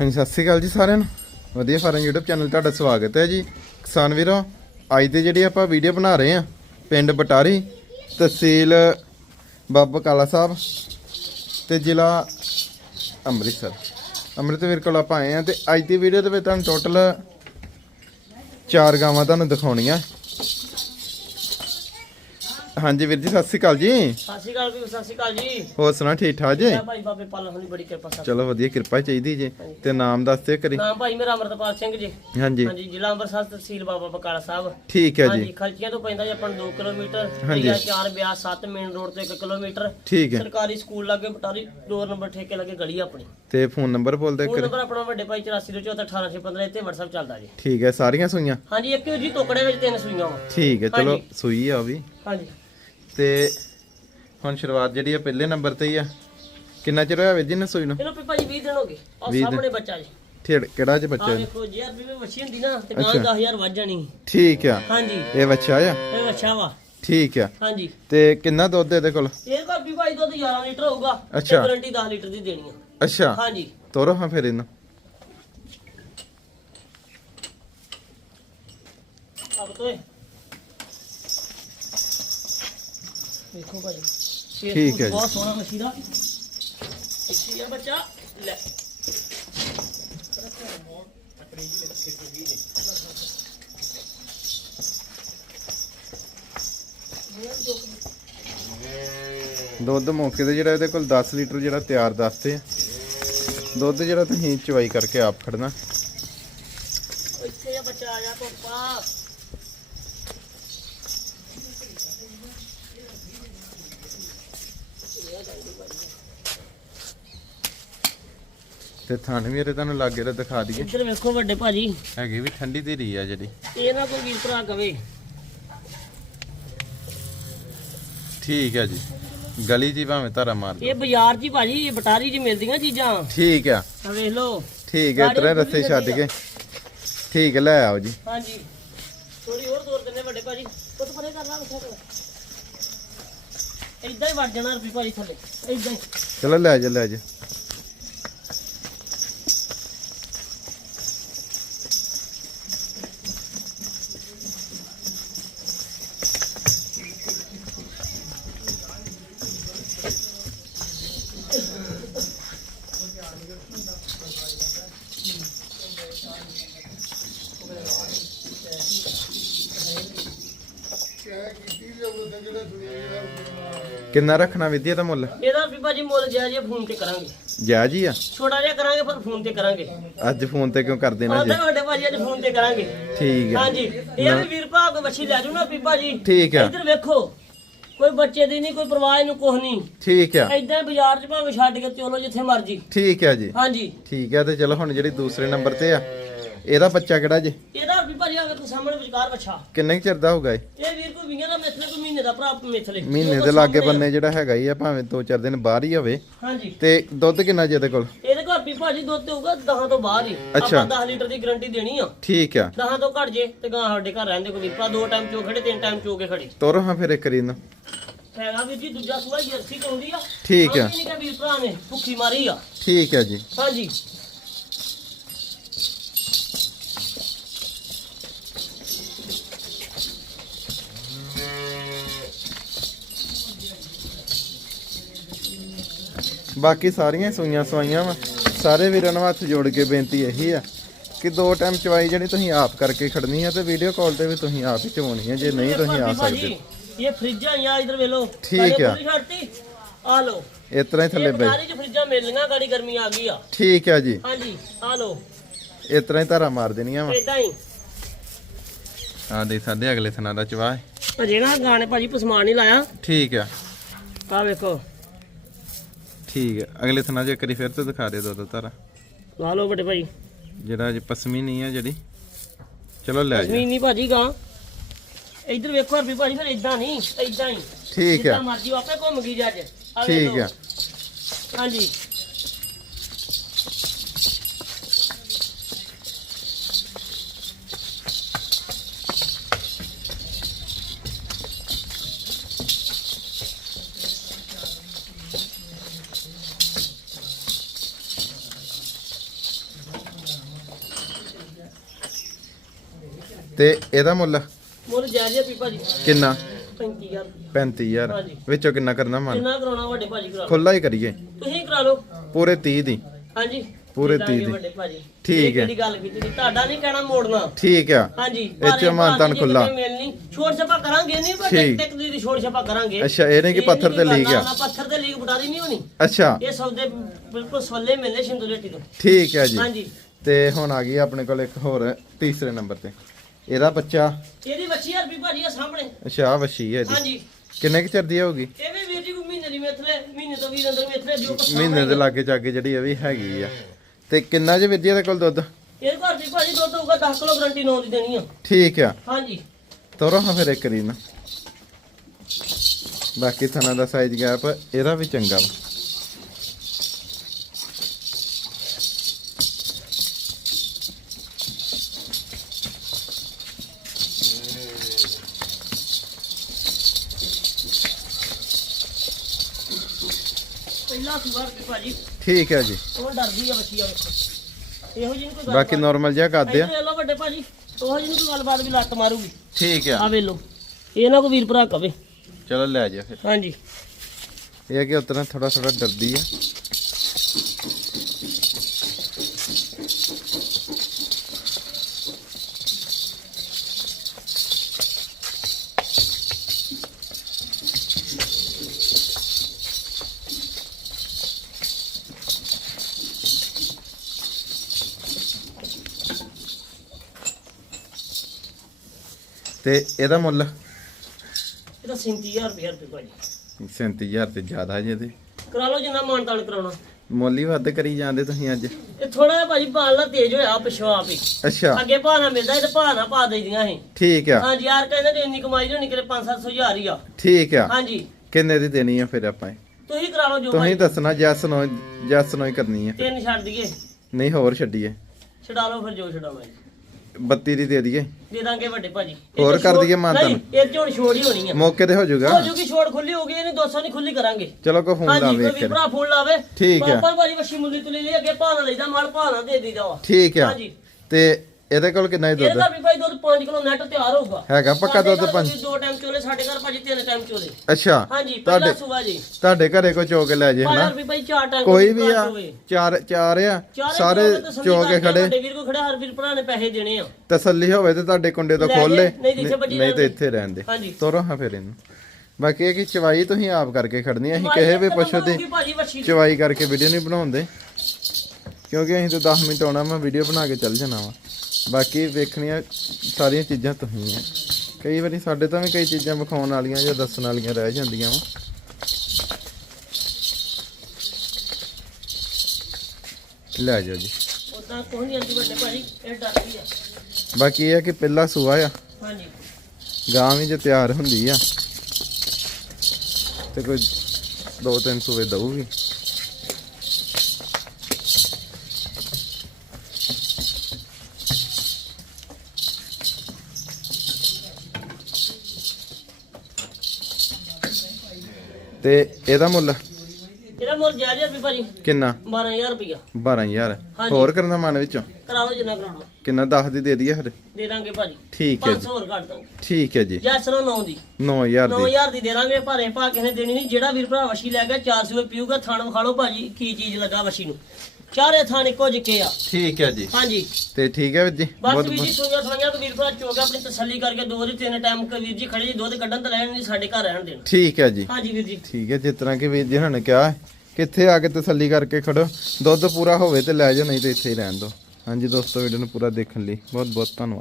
ਹਾਂਜੀ, ਸਤਿ ਸ਼੍ਰੀ ਅਕਾਲ ਜੀ ਸਾਰਿਆਂ ਨੂੰ। ਵਧੀਆ ਫਾਰਮ YouTube ਚੈਨਲ ਤੁਹਾਡਾ ਸਵਾਗਤ ਹੈ ਜੀ। ਕਿਸਾਨ ਵੀਰੋ, ਅੱਜ ਦੇ ਜਿਹੜੀ ਆਪਾਂ ਵੀਡੀਓ ਬਣਾ ਰਹੇ ਆ ਪਿੰਡ ਬਟਾਰੀ, ਤਹਿਸੀਲ ਬਾਬਾ ਕਾਲਾ ਸਾਹਿਬ ਤੇ ਜ਼ਿਲ੍ਹਾ ਅੰਮ੍ਰਿਤਸਰ। ਅੰਮ੍ਰਿਤਸਰ ਕੋਲ ਆਪਾਂ ਆਏ ਆ ਤੇ ਅੱਜ ਦੀ ਵੀਡੀਓ ਦੇ ਵਿੱਚ ਤੁਹਾਨੂੰ ਟੋਟਲ ਚਾਰ ਗਾਵਾਂ ਤੁਹਾਨੂੰ ਦਿਖਾਉਣੀਆਂ। ਹਾਂਜੀ ਵੀਰ ਜੀ ਸਤਿ ਸ਼੍ਰੀ ਅਕਾਲ ਜੀ। ਸਤਿ ਸ਼੍ਰੀ ਅਕਾਲ ਵੀ ਸਤਿ ਸ਼੍ਰੀ ਅਕਾਲ ਜੀ। ਹੋਰ ਸੁਣਾ ਠੀਕ ਠਾਕ ਜੀ? ਮੈਂ ਭਾਈ ਬਾਬੇ ਪਾਲ ਹੋਣੀ ਬੜੀ ਕਿਰਪਾ ਸਾਹਿਬ ਚਲੋ ਵਧੀਆ ਕਿਰਪਾ ਚਾਹੀਦੀ ਜੀ। ਤੇ ਨਾਮ ਦੱਸ ਦਿਓ ਕਰੀ ਨਾਮ ਭਾਈ ਮੇਰਾ ਅਮਰਤਪਾਲ ਸਿੰਘ ਜੀ। ਹਾਂਜੀ। ਹਾਂਜੀ ਜ਼ਿਲ੍ਹਾ ਅੰਮ੍ਰਿਤਸਰ ਤਹਿਸੀਲ ਬਾਬਾ ਬਕਾਲਾ ਸਾਹਿਬ। ਠੀਕ ਹੈ ਹਾਂਜੀ ਜੀ ਖਲਚੀਆਂ ਤੋਂ ਪੈਂਦਾ ਜੀ ਆਪਾਂ ਨੂੰ 2 ਕਿਲੋਮੀਟਰ ਹਾਂਜੀ। ਏਰੀਆ 4 ਬਿਆਸ 7 ਮੇਨ ਰੋਡ ਤੋਂ 1 ਕਿਲੋਮੀਟਰ। ਠੀਕ ਹੈ। ਸਰਕਾਰੀ ਸਕੂਲ ਲਾਗੇ ਬਟਾਰੀ 2 ਨੰਬਰ ਠੇਕੇ ਲਾਗੇ ਗਲੀ ਆਪਣੀ। ਤੇ ਫੋਨ ਨੰਬਰ ਬੋਲ ਦੇ ਫੋਨ ਨੰਬਰ ਆਪਣਾ ਵੱਡੇ ਭਾਈ 84041815 ਇੱਥੇ WhatsApp ਚੱਲਦਾ ਜੀ। ਠੀਕ ਹੈ ਸਾਰੀਆਂ ਸੂਈਆਂ? ਹਾਂਜੀ ਇੱਕ ਜੀ ਟੋਕੜੇ ਵਿੱਚ ਤਿੰਨ ਸੂਈਆਂ ਵਾ। ਠੀਕ ਹੈ ਚਲੋ। ਸੂਈ ਆ ਵੀ। ਹਾਂਜੀ। ਤੇ ਹੁਣ ਸ਼ੁਰੂਆਤ ਜਿਹੜੀ ਆ ਪਹਿਲੇ ਨੰਬਰ ਤੇ ਹੀ ਆ। ਕਿੰਨਾ ਚਿਰ ਹੋਇਆ ਵੀਰ ਜੀ ਨੇ ਸੂਈ ਨੂੰ? ਇਹਨੂੰ ਭਾਈ 20 ਦਿਨ ਹੋ ਗਏ। ਆ 20 ਦਿਨ। ਸਾਹਮਣੇ ਬੱਚਾ ਜੀ। ਠੇੜ ਕਿਹੜਾ ਚ ਆ ਬੱਚਾ ਜੀ? ਦੇਖੋ ਜੀ ਯਾਰ ਵੀ ਮੱਛੀ ਹੁੰਦੀ ਨਾ ਤੇ ਅੱਛਾ। 10000 ਵੱਧ ਜਾਣੀ। ਠੀਕ ਆ। ਹਾਂਜੀ। ਇਹ ਬੱਚਾ ਆ? ਇਹ ਅੱਛਾ ਵਾ। ਠੀਕ ਆ। ਹਾਂਜੀ। ਤੇ ਕਿੰਨਾ ਦੁੱਧ ਇਹਦੇ ਕੋਲ? ਇਹ ਭਾਬੀ ਭਾਈ ਦੁੱਧ 11 ਲੀਟਰ ਹੋਊਗਾ ਅੱਛਾ। ਗਾਰੰਟੀ 10 ਲੀਟਰ ਦੀ ਦੇਣੀ ਆ। ਅੱਛਾ। ਹਾਂਜੀ। ਤੋਰੋ ਹਾਂ ਫਿਰ ਇਹਨੂੰ। ਅਬ ਤੋਏ। ਦੇਖੋ ਭਾਜੀ। ਸ਼ੇਰ ਠੀਕ ਹੈ ਜੀ। ਬਹੁਤ ਸੋਹਣਾ ਮੱਛੀ ਦਾ ਇੱਥੇ ਆ ਬੱਚਾ। ਲੈ। ਦੁੱਧ ਮੌਕੇ ਤੇ ਜਿਹੜਾ ਇਹਦੇ ਕੋਲ 10 ਲੀਟਰ ਜਿਹੜਾ ਤਿਆਰ ਦੱਸਦੇ ਆ। ਦੁੱਧ ਜਿਹੜਾ ਤੁਸੀਂ ਚਵਾਈ ਕਰਕੇ ਆਪ ਖੜਨਾ। ਇੱਥੇ ਆ ਬੱਚਾ ਆ ਜਾ ਪਪਾ। ਤੇ ਥਣ ਵੀ ਇਹਦੇ ਤੁਹਾਨੂੰ ਲਾਗੇ ਤੇ ਦਿਖਾ ਦਈਏ। ਇੱਧਰ ਵੇਖੋ ਵੱਡੇ ਭਾਜੀ। ਹੈਗੀ ਵੀ ਠੰਡੀ ਧੀਰੀ ਆ ਜਿਹੜੀ। ਇਹ ਨਾ ਕੋਈ ਵੀਰ ਭਰਾ ਕਵੇ। ਠੀਕ ਹੈ ਜੀ। ਗਲੀ ਜੀ ਭਾਵੇਂ ਧਾਰਾ ਮਾਰ ਦਿਓ। ਇਹ ਬਾਜ਼ਾਰ 'ਚ ਹੀ ਭਾਜੀ ਇਹ ਬਟਾਰੀ 'ਚ ਮਿਲਦੀਆਂ ਚੀਜ਼ਾਂ। ਠੀਕ ਆ। ਆ ਵੇਖ ਲਓ। ਠੀਕ ਹੈ ਇਤਰੇ ਰਸਤੇ ਛੱਡ ਕੇ। ਠੀਕ ਹੈ, ਲੈ ਆਓ ਜੀ। ਹਾਂਜੀ। ਥੋੜੀ ਹੋਰ ਤੋਰ ਦਿੰਦੇ ਵੱਡੇ ਭਾਜੀ। ਪੁੱਤ ਪਰੇ ਕਰ ਲਾ ਉੱਠਾ ਕਰ ਇਦਾਂ ਹੀ ਵੱਜ ਜਾਣਾ ਰੁਪਈ ਭਾਜੀ ਥੱਲੇ। ਇਦਾਂ ਹੀ। ਚਲੋ ਲੈ ਜਾ ਲੈ ਜਾ। ਕਿੰਨਾ ਰੱਖਣਾ ਵਿਦਿਆ ਦਾ ਮੁੱਲ? ਇਹਦਾ ਵੀ ਭਾਜੀ ਮੁੱਲ ਜਾਇਜ਼ ਜਿਹਾ ਫੋਨ ਤੇ ਕਰਾਂਗੇ। ਜਾਇਜ਼ ਹੀ ਆ? ਛੋਟਾ ਜਿਹਾ ਕਰਾਂਗੇ ਪਰ ਫੋਨ ਤੇ ਕਰਾਂਗੇ। ਅੱਜ ਫੋਨ ਤੇ ਕਿਉਂ ਕਰਦੇ ਨਾ ਜੀ ਆਉਂਦੇ ਵੱਡੇ ਭਾਜੀ ਅੱਜ ਫੋਨ ਤੇ ਕਰਾਂਗੇ। ਠੀਕ ਹੈ ਹਾਂਜੀ। ਇਹ ਵੀ ਵੀਰ ਭਾ ਕੋਈ ਬੱਚੀ ਲੈ ਜੂ ਨਾ ਬੀਬਾ ਜੀ ਠੀਕ ਹੈ ਇੱਧਰ ਵੇਖੋ ਕੋਈ ਬੱਚੇ ਦੀ ਨਹੀਂ ਕੋਈ ਪਰਵਾਹ ਇਹਨੂੰ ਕੁਛ ਨਹੀਂ। ਠੀਕ ਆ। ਇਦਾਂ ਬਾਜ਼ਾਰ 'ਚ ਭਾਵੇਂ ਛੱਡ ਕੇ ਚਲੋ ਜਿੱਥੇ ਮਰਜ਼ੀ। ਠੀਕ ਹੈ ਜੀ। ਹਾਂਜੀ। ਠੀਕ ਹੈ ਤੇ ਚਲੋ ਹੁਣ ਜਿਹੜੀ ਦੂਸਰੇ ਨੰਬਰ ਤੇ ਆ ਇਹਦਾ ਬੱਚਾ ਕਿਹੜਾ ਜੀ? ਇਹਦਾ ਵੀ ਭਾਜੀ ਆ ਵੇਖੋ ਸਾਹਮਣੇ ਵਿਚਕਾਰ ਬੱਚਾ। ਕਿੰਨੇ ਕੁ ਚਿਰ ਦਾ ਹੋਊਗਾ ਇਹ? ਇਹ ਵੀਰ ਕੋਈ ਵੀਆਂ ਦਾ ਮਿੱਥਲੇ ਕੋਈ ਮਹੀਨੇ ਦਾ ਭਰਾ ਮਿੱਥਲੇ ਮਹੀਨੇ ਦੇ ਲਾਗੇ ਬੰਨੇ ਜਿਹੜਾ ਹੈਗਾ ਹੀ ਆ ਭਾਵੇਂ ਦੋ ਚਾਰ ਦਿਨ ਬਾਹਰ ਹੀ ਹੋਵੇ। ਹਾਂਜੀ। ਤੇ ਦੁੱਧ ਕਿੰਨਾ ਜੀ ਇਹਦੇ ਕੋਲ? ਇਹਦੇ ਘਰ ਵੀ ਭਾਜੀ ਦੁੱਧ ਤੇ ਹੋਊਗਾ 10 ਤੋਂ ਬਾਹਰ ਹੀ। ਅੱਛਾ। ਆਪਾਂ 10 ਲੀਟਰ ਦੀ ਗਾਰੰਟੀ ਦੇਣੀ ਆ। ਠੀਕ ਆ। 10 ਤੋਂ ਘਟ ਜੇ ਤੇ ਗਾਂ ਸਾਡੇ ਘਰ ਰਹਿੰਦੇ ਕੋਈ ਵੀਰਪਾ ਦੋ ਟਾਈਮ ਚੋ ਖੜੇ ਤਿੰਨ ਟਾਈਮ ਚੋ ਕੇ ਖੜੇ। ਤੋਰੋ ਹਾਂ ਫਿਰ ਇੱਕ ਰੀ ਨੂੰ। ਹੈਗਾ ਵੀਰ ਜੀ ਦੂਜਾ ਸੂਆ ਜਰਸੀ ਪਾਉਂਦੀ ਆ। ਠੀਕ ਆ। ਨਹੀਂ ਕਿ ਵੀਰ ਭਰਾ ਨੇ ਭੁੱਖੀ ਮਾਰੀ ਆ। ਠੀਕ ਆ ਜੀ। ਹਾਂਜੀ। ਬਾਕੀ ਸਾਰੀਆਂ ਸੂਈਆਂ ਸਵਾਈਆਂ ਵਾ। ਸਾਰੇ ਵੀਰਾਂ ਨੂੰ ਹੱਥ ਜੋੜ ਕੇ ਬੇਨਤੀ ਇਹੀ ਆ ਕਿ ਦੋ ਟਾਈਮ ਚਵਾਈ ਜਿਹੜੀ ਤੁਸੀਂ ਆਪ ਕਰਕੇ ਖੜਨੀ ਆ ਤੇ ਵੀਡੀਓ ਕਾਲ ਤੇ ਵੀ ਤੁਸੀਂ ਆਪ ਹੀ ਚਵਾਉਣੀ ਆ। ਜੇ ਨਹੀਂ ਤੁਸੀਂ ਆ ਸਕਦੇ ਇਹ ਫਰਿੱਜਾਂ ਆ ਇਧਰ ਵੇ ਲੋ ਠੀਕ ਆ। ਆ ਲੋ ਇਸ ਤਰ੍ਹਾਂ ਹੀ ਥੱਲੇ ਇਹ ਬੈ ਬਟਾਰੀ ਚ ਫਰਿੱਜਾਂ ਮਿਲਣੀਆਂ ਗਾੜੀ ਗਰਮੀ ਆ ਗਈ ਆ। ਠੀਕ ਆ ਜੀ। ਹਾਂਜੀ ਆ ਲੋ ਇਸ ਤਰ੍ਹਾਂ ਹੀ ਧਾਰਾ ਮਾਰ ਦੇਣੀਆਂ ਵਾ। ਇਦਾਂ ਹੀ। ਆ ਦੇ ਸਾਡੇ ਅਗਲੇ ਥਣਾ ਦਾ ਚਵਾ ਹੈ। ਅਜੇ ਨਾ ਗਾਣੇ ਭਾਜੀ ਪਸਮਾਨ ਨਹੀਂ ਲਾਇਆ। ਠੀਕ ਆ। ਆ ਵੇਖੋ। ਠੀਕ ਆ ਅਗਲੇ ਥਣਾ ਜੇ ਕਰੀ ਫਿਰ ਤੋਂ ਦਿਖਾ ਦੇ ਦੋ ਦੋ ਧਾਰਾ। ਲਾ ਲੋ ਵੱਡੇ ਭਾਈ। ਜਿਹੜਾ ਜੇ ਪਸਮੀ ਨਹੀਂ ਆ ਜਿਹੜੀ। ਚਲੋ ਲੈ ਜਾ। ਜ਼ਮੀਨ ਨਹੀਂ ਭਾਜੀ ਗਾਂ। ਇਧਰ ਵੇਖੋ ਹਰਪੀ ਭਾਜੀ ਫਿਰ ਇਦਾਂ ਨਹੀਂ ਇਦਾਂ ਹੀ। ਠੀਕ ਆ ਜਿੱਦਾਂ ਮਰਜ਼ੀ ਆਪੇ ਘੁੰਮ ਗਈ ਜੱਜ ਠੀਕ। ਆ ਹਾਂਜੀ। ਤੇ ਇਹਦਾ ਮੁੱਲ? ਮੁੱਲ ਜਾਇਜ਼ ਹੈ ਵੀ ਭਾਜੀ। ਕਿੰਨਾ? 35000 35000 ਹਾਂਜੀ। ਵਿੱਚੋਂ ਕਿੰਨਾ ਕਰਨਾ ਮਨ? ਕਿੰਨਾ ਕਰਾਉਣਾ ਵੱਡੇ ਭਾਜੀ ਕਰਾ ਲਓ। ਖੁੱਲਾ ਹੀ ਕਰੀਏ। ਤੁਸੀਂ ਕਰਾ ਲਓ। ਪੂਰੇ 30 ਦੀ? ਹਾਂਜੀ। ਪੂਰੇ ਦੇ ਦਾਂਗੇ ਤੀਹ ਦੀ। ਵੱਡੇ ਭਾਜੀ। ਠੀਕ ਇਹ ਹੈ। ਕਿਹੜੀ ਗੱਲ ਕੀਤੀ ਜੀ ਤੁਹਾਡਾ ਨਹੀਂ ਕਹਿਣਾ ਮੋੜਨਾ। ਠੀਕ ਆ। ਹਾਂਜੀ। ਇਹ 'ਚ ਮਾਨਤਾਨ ਖੁੱਲਾ। ਮਿਲਣੀ ਛੋੜ ਛਪਾ ਕਰਾਂਗੇ ਨਹੀਂ ਪਰ ਠੀਕ। ਟਿਕ ਦੀ ਛੋੜ ਛਪਾ ਕਰਾਂਗੇ। ਅੱਛਾ, ਇਹ ਨਹੀਂ ਕਿ ਪੱਥਰ ਤੇ ਲੀਕ ਆ। ਨਾ ਪੱਥਰ ਤੇ ਲੀਕ ਬਟਾ ਦੀ ਨਹੀਂ ਹੋਣੀ। ਅੱਛਾ। ਇਹ ਸੌਦੇ ਬਿਲਕੁਲ ਸਵੱਲੇ ਮਿਲਨੇ ਸਿੰਦੂਰੇਟੀ ਤੋਂ। ਠੀਕ ਹੈ ਜੀ। ਹਾਂਜੀ। ਤੇ ਹੁਣ ਆ ਗਈ ਆਪਣੇ ਕੋਲ ਇੱਕ ਹੋਰ ਤੀਸਰੇ ਨੰਬਰ ਤੇ। ਇਹਦਾ ਬੱਚਾ? ਇਹਦੀ ਬੱਚੀ ਹਰਪੀ ਭਾਜੀ ਆ ਸਾਹਮਣੇ। ਅੱਛਾ ਆਹ ਵੱਛੀ ਹੈ ਜੀ ਹਾਂਜੀ। ਕਿੰਨੇ ਕੁ ਚਿਰ ਦੀ ਹੋਊਗੀ? ਇਹ ਵੀ ਵੀਰ ਜੀ ਕੋਈ ਮਹੀਨੇ ਦੀ ਮੇਥਲੇ ਮਹੀਨੇ ਤੋਂ ਵੀਰ ਅੰਦਰ ਮੇਥਲੇ ਜੋ ਕੁਛ ਮਹੀਨੇ ਦੇ ਲਾਗੇ ਚਾਗੇ ਜਿਹੜੀ ਇਹ ਵੀ ਹੈਗੀ ਆ। ਤੇ ਕਿੰਨਾ ਜੇ ਵਿੱਦੀ ਇਹਦੇ ਕੋਲ ਦੁੱਧ? ਇਹ ਘਰ ਦੀ ਭਾਜੀ ਦੁੱਧ ਹੋਊਗਾ 10 ਕਿਲੋ ਗਰੰਟੀ ਨੌ ਦੀ ਦੇਣੀ ਆ। ਠੀਕ ਆ। ਹਾਂਜੀ। ਤੋਰੋ ਹਾਂ ਫਿਰ ਇੱਕ ਰੀ ਨਾ ਬਾਕੀ ਥਣਾ ਦਾ ਸਾਈਜ਼ ਗੈਪ ਇਹਦਾ ਵੀ ਚੰਗਾ ਵਾ। ਪਹਿਲਾ ਭਾਜੀ। ਠੀਕ ਹੈ ਜੀ। ਉਹ ਡਰਦੀ ਆ ਬੱਚੀ ਆ ਵੇਖੋ। ਇਹੋ ਜਿਹੀ ਨੂੰ ਕੋਈ ਬਾਕੀ ਨਾਰਮਲ ਜਿਹਾ ਕਰਦੇ ਆ। ਇੱਧਰ ਲੋ ਵੱਡੇ ਭਾਜੀ ਉਹ ਜਿਹੀ ਨੂੰ ਕੋਈ ਗੱਲਬਾਤ ਵੀ ਲੱਤ ਮਾਰੂਗੀ। ਠੀਕ ਆ। ਆ ਵੇ ਲੋ ਇਹ ਨਾ ਕੋ ਵੀਰ ਭਰਾ ਕਵੇ। ਚਲੋ ਲੈ ਜਾ ਫਿਰ। ਹਾਂਜੀ। ਇਹ ਕਿ ਉਤਨਾ ਥੋੜਾ ਥੋੜਾ ਡਰਦੀ ਆ। ਤੇ ਇਹਦਾ ਮੁੱਲ? ਇਹਦਾ 37000 ਰੁਪਏ ਰੁਪਏ ਭਾਜੀ 37000 ਤੇ ਜ਼ਿਆਦਾ ਜੇ ਤੇ। ਕਰਾ ਲਓ ਜਿੰਨਾ ਮਾਨ ਤਾਨ ਕਰਾਉਣਾ। ਮੁੱਲ ਹੀ ਵੱਧ ਕਰੀ ਜਾਂਦੇ ਤੁਸੀਂ ਅੱਜ। ਇਹ ਥੋੜਾ ਜਿਹਾ ਭਾਜੀ ਬਾਲ ਨਾ ਤੇਜ਼ ਹੋਇਆ ਪਿਛਵਾ ਆਪੇ ਅੱਛਾ। ਅੱਗੇ ਭਾਣਾ ਮਿਲਦਾ ਇਹ ਤੇ ਭਾਣਾ ਪਾ ਦੇਈਆਂ ਇਹ ਠੀਕ ਆ। ਹਾਂਜੀ ਯਾਰ ਕਹਿੰਦੇ ਤੇ ਇੰਨੀ ਕਮਾਈ ਨਹੀਂ ਹੋਣੀ ਕਿਤੇ 5-700 ਹਜ਼ਾਰ ਹੀ ਆ। ਠੀਕ ਆ। ਹਾਂਜੀ। ਕਿੰਨੇ ਦੀ ਦੇਣੀ ਆ ਫਿਰ ਆਪਾਂ? ਇਹ? ਤੁਸੀਂ ਕਰਾ ਲਓ ਜੋ ਤੁਸੀਂ ਦੱਸਣਾ ਜੈਸ ਨੋ ਜੈਸ ਨੋ ਹੀ ਕਰਨੀ ਆ। ਤਿੰਨ ਛੱਡ ਦਈਏ। ਨਹੀਂ ਹੋਰ ਛੱਡੀਏ। ਛਡਾ ਲਓ ਫਿਰ ਜੋ ਛਡਾਉਣਾ ਜੀ 32 ਦੀ ਦੇ ਦਈਏ। ਦੇ ਦਾਂਗੇ ਵੱਡੇ ਭਾਜੀ। ਇਹ ਹੋਰ ਕਰ ਛੋੜ- ਦਈਏ ਮਾਨ ਤਾਨ? ਨਹੀਂ, ਇਹ ਚ ਹੁਣ ਛੋੜ ਹੀ ਹੋਣੀ ਆ। ਮੌਕੇ ਤੇ ਹੋ ਜਾਊਗਾ। ਹੋ ਜੂਗੀ ਛੋੜ ਖੁੱਲੀ ਹੋ ਗਈ ਇਹਨੇ 200 ਨਹੀਂ ਖੁੱਲੀ ਕਰਾਂਗੇ। ਚਲੋ ਕੋ ਫੋਨ ਲਾ ਹਾਂਜੀ ਵੇਖ ਭਰਾ ਫੋਨ ਲਾਵੇ। ਠੀਕ ਹੈ। ਪਰ ਭਾਜੀ ਵਸ਼ੀ ਮੁੱਲੀ ਤੁਲੀ ਲਈ ਅੱਗੇ ਭਾਣਾ ਲਈਦਾ ਮਾਲ ਭਾਣਾ ਦੇ ਦੀਦਾ ਵਾ। ਠੀਕ ਆ। ਹਾਂਜੀ। ਤੇ ਇਹਦੇ ਕੋਲ ਕਿੰਨਾ ਹੀ ਇਹਦੇ ਦੁੱਧ? ਘਰ ਵੀ ਭਾਈ ਦੁੱਧ 5 ਕਿਲੋ ਨੈਟ ਤਿਆਰ ਹੋਊਗਾ। ਹੈਗਾ ਪੱਕਾ ਸਾਡੇ ਦੁੱਧ ਘਰ ਪੰਜ? ਵੀ ਦੋ ਟਾਈਮ ਚੋਲੇ ਸਾਡੇ ਘਰ ਭਾਜੀ ਤਿੰਨ ਟਾਈਮ ਚੋਲੇ। ਅੱਛਾ ਹਾਂਜੀ ਪਹਿਲਾ ਤੁਹਾਡੇ ਸੁਬਾ ਜੀ। ਤੁਹਾਡੇ ਘਰੇ ਕੋ ਚੋ ਕੇ ਲੈ ਜੇ ਹਨਾ? ਵੀ ਭਾਈ ਚਾਰ ਟਾਈਮ ਕੋਈ ਵੀ ਆ ਚਾਰ ਚਾਰ ਆ ਸਾਰੇ ਚੋ ਕੇ ਖੜੇ। ਵੱਡੇ ਵੀਰ ਕੋ ਖੜਾ ਹਰ ਵੀਰ ਭਰਾ ਨੇ ਪੈਸੇ ਦੇਣੇ ਆ। ਤਸੱਲੀ ਹੋਵੇ ਤੇ ਤੁਹਾਡੇ ਕੁੰਡੇ ਤੋਂ ਖੋਲ ਲੈ। ਨਹੀਂ ਤੇ ਇੱਥੇ ਰਹਿਣ ਦੇ। ਤੋਰੋ ਹਾਂ ਫਿਰ ਇਹਨੂੰ। ਬਾਕੀ ਇਹ ਕਿ ਚਵਾਈ ਤੁਸੀਂ ਆਪ ਕਰਕੇ ਖੜਨੀ ਆ, ਅਸੀਂ ਕਿਸੇ ਵੀ ਪਸ਼ੂ ਦੀ। ਚਵਾਈ ਕਰਕੇ ਵੀਡੀਓ ਨਹੀਂ ਬਣਾਉਂਦੇ। ਕਿਉਂਕਿ ਅਸੀਂ ਤਾਂ 10 ਮਿੰਟ ਆਉਣਾ ਮੈਂ ਵੀਡੀਓ ਬਣਾ ਕੇ ਚੱਲ ਜਾਣਾ ਵਾ। ਬਾਕੀ ਵੇਖਣੀਆਂ ਸਾਰੀਆਂ ਚੀਜ਼ਾਂ ਤੁਸੀਂ ਆ। ਕਈ ਵਾਰੀ ਸਾਡੇ ਤਾਂ ਵੀ ਕਈ ਚੀਜ਼ਾਂ ਵਿਖਾਉਣ ਵਾਲੀਆਂ ਜਾਂ ਦੱਸਣ ਵਾਲੀਆਂ ਰਹਿ ਜਾਂਦੀਆਂ ਵਾ। ਲੈ ਜਾਓ ਜੀ। ਉਦਾਂ ਕੋਈ ਆਂਦੀ ਵੱਡੇ ਭਾਜੀ ਇਹ ਡਰਦੀ ਆ। ਬਾਕੀ ਇਹ ਹੈ ਕਿ ਪਹਿਲਾ ਸੂਆ ਆ। ਹਾਂਜੀ। ਗਾਂ ਵੀ ਜੇ ਤਿਆਰ ਹੁੰਦੀ ਆ ਤੇ ਕੋਈ ਦੋ ਤਿੰਨ ਸੂਏ ਦਊਗੀ। ਤੇ ਇਹਦਾ ਮੁੱਲ? ਇਹਦਾ ਮੁੱਲ ਜਾਇਜ਼ ਆ ਵੀ ਭਾਜੀ ਕਿੰਨਾ? 12000 ਰੁਪਇਆ 12000 ਹਾਂਜੀ। ਹੋਰ ਕਰਨਾ ਮਨ ਵਿੱਚੋਂ? ਕਰਾ ਲਓ ਜਿੰਨਾ ਕਰਾਉਣਾ। ਕਿੰਨਾ? 10 ਦੀ ਦੇ ਦਈਏ ਫਿਰ ਦੇ ਦਾਂਗੇ ਭਾਜੀ। ਠੀਕ ਹੈ ਜੀ। 500 ਹੋਰ ਘੱਟ ਦਾਂਗੇ ਠੀਕ ਹੈ ਜੀ। ਜੈਸ ਨੂੰ 9 ਦੀ 9000 ਦੀ। 9000 ਦੀ ਦੇ ਦਾਂਗੇ ਭਾਰੇ। ਭਾ ਕਿਸੇ ਨੇ ਦੇਣੀ ਨਹੀਂ। ਜਿਹੜਾ ਵੀਰ ਭਰਾ ਵਸ਼ੀ ਲੈ ਗਿਆ 400 ਰੁਪਏ ਪੀਊਗਾ ਥਣ ਵਿਖਾ ਲਓ ਭਾਜੀ ਕੀ ਚੀਜ਼ ਲੱਗਾ ਵਸ਼ੀ ਨੂੰ। ਚਾਰੇ ਥਾਣ ਇੱਕੋ ਜਿੱਕੇ ਆ ਠੀਕ ਹੈ ਜੀ। ਹਾਂਜੀ। ਤੇ ਠੀਕ ਹੈ ਵੀਰ ਜੀ ਬਸ ਵੀਰ ਜੀ ਸੋਈਆਂ ਤੋਂ ਵੀਰ ਭਰਾ ਚੋਕ ਆਪਣੀ ਤਸੱਲੀ ਕਰਕੇ ਦੋ ਦੀ ਤਿੰਨ ਟਾਈਮ ਕ ਵੀਰ ਜੀ ਖੜੇ ਜੀ ਦੁੱਧ ਕੱਢਣ ਤਾਂ ਲੈਣ ਨਹੀਂ ਸਾਡੇ ਘਰ ਰਹਿਣ ਦੇਣ। ਠੀਕ ਹੈ ਜੀ। ਹਾਂਜੀ ਵੀਰ ਜੀ। ਠੀਕ ਹੈ ਜਿਸ ਤਰ੍ਹਾਂ ਕਿ ਵੀਰ ਜੀ ਹਣ ਕਿਹਾ ਕਿੱਥੇ ਆ ਕੇ ਤਸੱਲੀ ਕਰਕੇ ਖੜੋ ਦੁੱਧ ਪੂਰਾ ਹੋਵੇ ਤੇ ਲੈ ਜਾਓ ਨਹੀਂ ਤੇ ਇੱਥੇ ਹੀ ਰਹਿਣ ਦਿਓ। ਹਾਂਜੀ ਦੋਸਤੋ ਵੀਡੀਓ ਨੂੰ ਪੂਰਾ ਦੇਖਣ ਲਈ ਬਹੁਤ ਬਹੁਤ ਧੰਨਵਾਦ।